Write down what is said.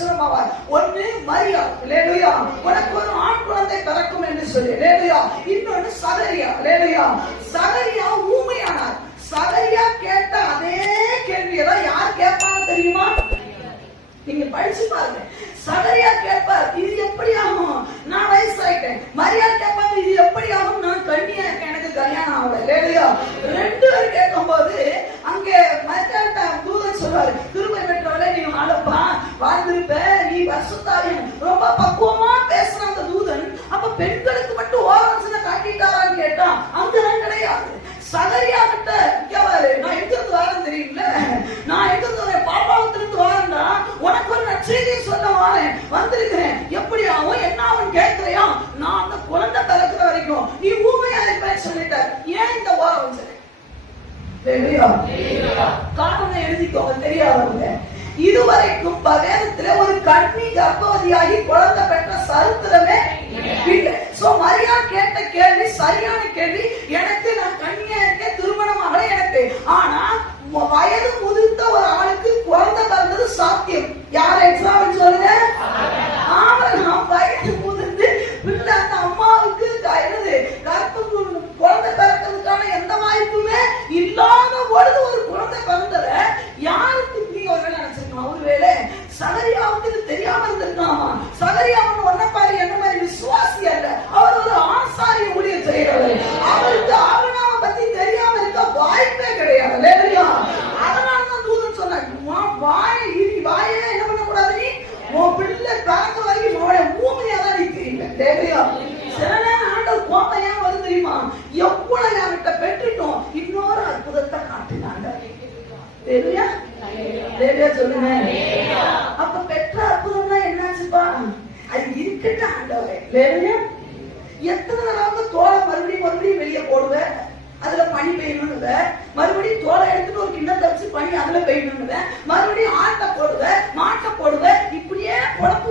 பிரசுரமாவார். ஒன்னு மரியா, அல்லேலூயா, உனக்கு ஒரு ஆண் குழந்தை பிறக்கும் என்று சொல்லி, அல்லேலூயா. இன்னொன்னு சகரியா, அல்லேலூயா. சகரியா ஊமையானார். சகரியா கேட்ட அதே கேள்வியெல்லாம் யார் கேட்பாங்க தெரியுமா? நீங்க படிச்சு பாருங்க. சகரியா கேட்பார், இது எப்படி ஆகும், நான் வயசாயிட்டேன். மரியா கேட்பாங்க, இது எப்படி ஆகும், நான் கன்னியா இருக்கேன், எனக்கு கல்யாணம் ஆகல. இல்லையா? ரெண்டு பேரும் கேட்கும் போது அங்கே மரியாட்ட தூதன் சொல்றாரு, கிருபை பெற்றவளே நீ வாழப்பா, வாழ்ந்திருப்ப, நீ பரிசுத்தாவியும். ரொம்ப பக்குவமா பேசுற அந்த தூதன் அப்ப பெண்களுக்கு மட்டும் ஓரவசன காட்டிட்டாரான்னு கேட்டா அங்க கிடையாது. சகரியா கிட்ட கேவாரு, நான் எங்கிருந்து வரேன் தெரியுமில்ல, நான் எங்கிருந்து வரேன், பாப்பாவத்திலிருந்து வரேன்டா, உனக்கு ஒரு நற்செய்தியை சொல்ல வரேன், வந்திருக்கிறேன், எப்படி ஆகும் என்ன ஆகும் கேட்கிறையா, நான் அந்த குழந்தை பிறக்கிற வரைக்கும் நீ ஊமையா இருப்பேன்னு சொல்லிட்டார். ஏன் இந்த ஓரவசனை? காரணம் எழுதிக்கோங்க தெரியாதவங்க. இதுவரைக்கும் வேதத்துல ஒரு கன்னி கர்ப்பவதியாகி குழந்தை பெற்ற சரித்திரமே இல்லை. சோ மரியா கேட்ட கேள்வி சரியான கேள்வி. எனக்கு நான் கன்னியா இருக்கேன், திருமணமாக எனக்கு. ஆனா வயது முதிர்ந்த ஒரு ஆளுக்கு குழந்தை பிறந்தது சாத்தியம். யார் எக்ஸாம்பிள் சொல்லுங்க? ஆமாம், வயது முதிர்ந்து பிள்ளை அந்த அம்மாவுக்கு என்னது கர்ப்பம் குழந்தை பிறக்கிறதுக்கான எந்த வாய்ப்புமே இல்லாத பொழுது ஒரு குழந்தை பிறந்தத யாருக்கு நீங்க ஒரு நினைச்சிருக்கோம்? ஒருவேளை சகரியாவுக்கு இது தெரியாம இருந்திருக்காமா? சகரியாவுன்னு ஒன்ன பாரு என்ன மாதிரி விசுவாசி அல்ல, அவர் ஒரு ஆசாரிய ஊழியர் செய்யறவர். அவருக்கு ஆவணாவை பத்தி தெரியாம இருக்க வாய்ப்பே கிடையாது. அதனாலதான் தூதன் சொன்னாங்க, வாயே என்ன பண்ணக்கூடாது, நீ உன் பிள்ளை பிறந்த வரைக்கும் ஊமையா தான் நிற்கிறீங்க. தேவையா? சில நேரம் ஆண்டவர் கோபம் ஏன் வரும் தெரியுமா? எவ்வளவு என்கிட்ட பெற்றுட்டோம், இன்னொரு அற்புதத்தை காட்டினாங்க. தெரியா? தெரியா சொல்லுங்க. அப்ப பெற்ற அற்புதம்னா என்னாச்சுப்பா? அது இருக்கட்ட ஆண்டவரே. தெரியா? எத்தனை தடவை தோலை மறுபடியும் வெளியே போடுவேன், அதுல பனி பெய்யணும்னு, மறுபடியும் தோலை எடுத்துட்டு ஒரு கிண்ணத்தை வச்சு பனி அதுல பெய்யணும்னு, மறுபடியும் ஆட்டை போடுவேன், மாட்டை போடுவேன், இப்படியே பொழப்பு